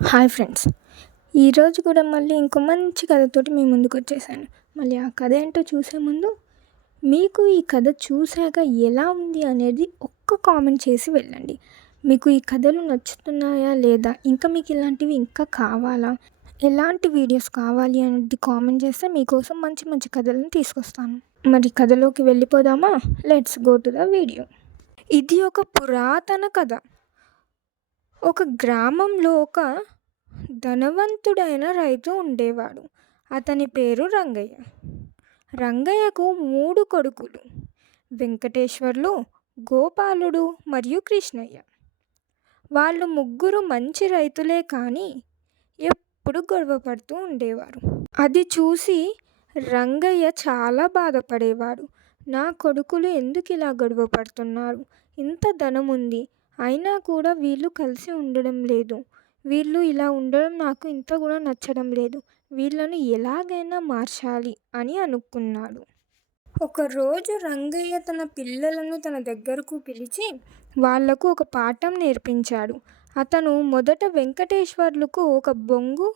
Hi friends. ఈరోజు కూడా మళ్ళీ ఇంకో మంచి కథతోటి మీ ముందుకు వచ్చేసాను. మళ్ళీ ఆ కథ ఏంటో చూసే ముందు మీకు ఈ కథ చూశాక ఎలా ఉంది అనేది ఒక్క కామెంట్ చేసి వెళ్ళండి. మీకు ఈ కథలు నచ్చుతున్నాయా లేదా, ఇంకా మీకు ఇలాంటివి ఇంకా కావాలా, ఎలాంటి వీడియోస్ కావాలి అనేది కామెంట్ చేస్తే మీకోసం మంచి మంచి కథలను తీసుకొస్తాను. మరి కథలోకి వెళ్ళిపోదామా? Let's go to the video. ఇది ఒక పురాతన కథ. ఒక గ్రామంలో ఒక ధనవంతుడైన రైతు ఉండేవాడు. అతని పేరు రంగయ్య. రంగయ్యకు 3 కొడుకులు: వెంకటేశ్వర్లు, గోపాలుడు మరియు కృష్ణయ్య. వాళ్ళు ముగ్గురు మంచి రైతులే, కానీ ఎప్పుడు గొడవ పడుతూ ఉండేవారు. అది చూసి రంగయ్య చాలా బాధపడేవాడు. నా కొడుకులు ఎందుకు ఇలా గొడవ పడుతున్నారు? ఇంత ధనం ఉంది, అయినా కూడా వీళ్ళు కలిసి ఉండడం లేదు. వీళ్ళు ఇలా ఉండడం నాకు ఇంత కూడా నచ్చడం లేదు. వీళ్ళను ఎలాగైనా మార్చాలి అని అనుకున్నాడు. ఒకరోజు రంగయ్య తన పిల్లలను తన దగ్గరకు పిలిచి వాళ్లకు ఒక పాఠం నేర్పించాడు. అతను మొదట వెంకటేశ్వర్లకు ఒక బొంగు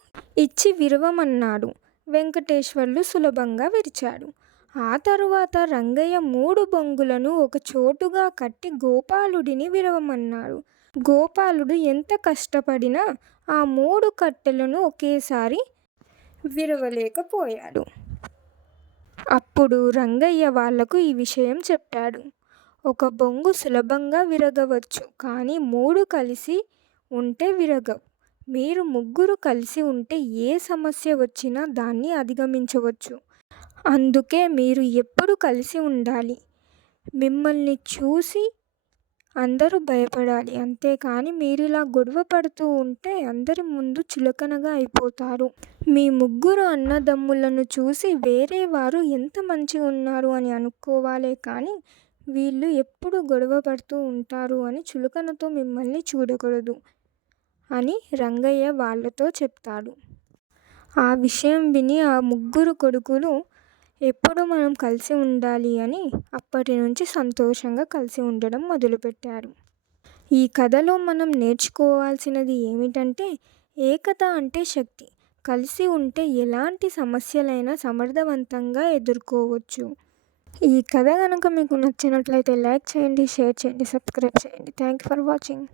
ఇచ్చి విరవమన్నాడు. వెంకటేశ్వర్లు సులభంగా విరిచాడు. ఆ తరువాత రంగయ్య 3 బొంగులను ఒక చోటుగా కట్టి గోపాలుడిని విరవమన్నాడు. గోపాలుడు ఎంత కష్టపడినా ఆ 3 కట్టెలను ఒకేసారి విరవలేకపోయాడు. అప్పుడు రంగయ్య వాళ్లకు ఈ విషయం చెప్పాడు. ఒక బొంగు సులభంగా విరగవచ్చు, కానీ 3 కలిసి ఉంటే విరగవు. మీరు 3 కలిసి ఉంటే ఏ సమస్య వచ్చినా దాన్ని అధిగమించవచ్చు. అందుకే మీరు ఎప్పుడూ కలిసి ఉండాలి. మిమ్మల్ని చూసి అందరూ భయపడాలి, అంతేకాని మీరు ఇలా గొడవ పడుతూ ఉంటే అందరి ముందు చులకనగా అయిపోతారు. మీ 3 అన్నదమ్ములను చూసి వేరే వారు ఎంత మంచిగా ఉన్నారు అని అనుకోవాలే కానీ వీళ్ళు ఎప్పుడు గొడవ పడుతూ ఉంటారు అని చులకనతో మిమ్మల్ని చూడకూడదు అని రంగయ్య వాళ్ళతో చెప్తాడు. ఆ విషయం విని ఆ 3 కొడుకులు ఎప్పుడు మనం కలిసి ఉండాలి అని అప్పటి నుంచి సంతోషంగా కలిసి ఉండడం మొదలుపెట్టారు. ఈ కథలో మనం నేర్చుకోవాల్సినది ఏమిటంటే, ఏకత అంటే శక్తి. కలిసి ఉంటే ఎలాంటి సమస్యలైనా సమర్థవంతంగా ఎదుర్కోవచ్చు. ఈ కథ కనుక మీకు నచ్చినట్లయితే లైక్ చేయండి, షేర్ చేయండి, సబ్స్క్రైబ్ చేయండి. Thank you for watching.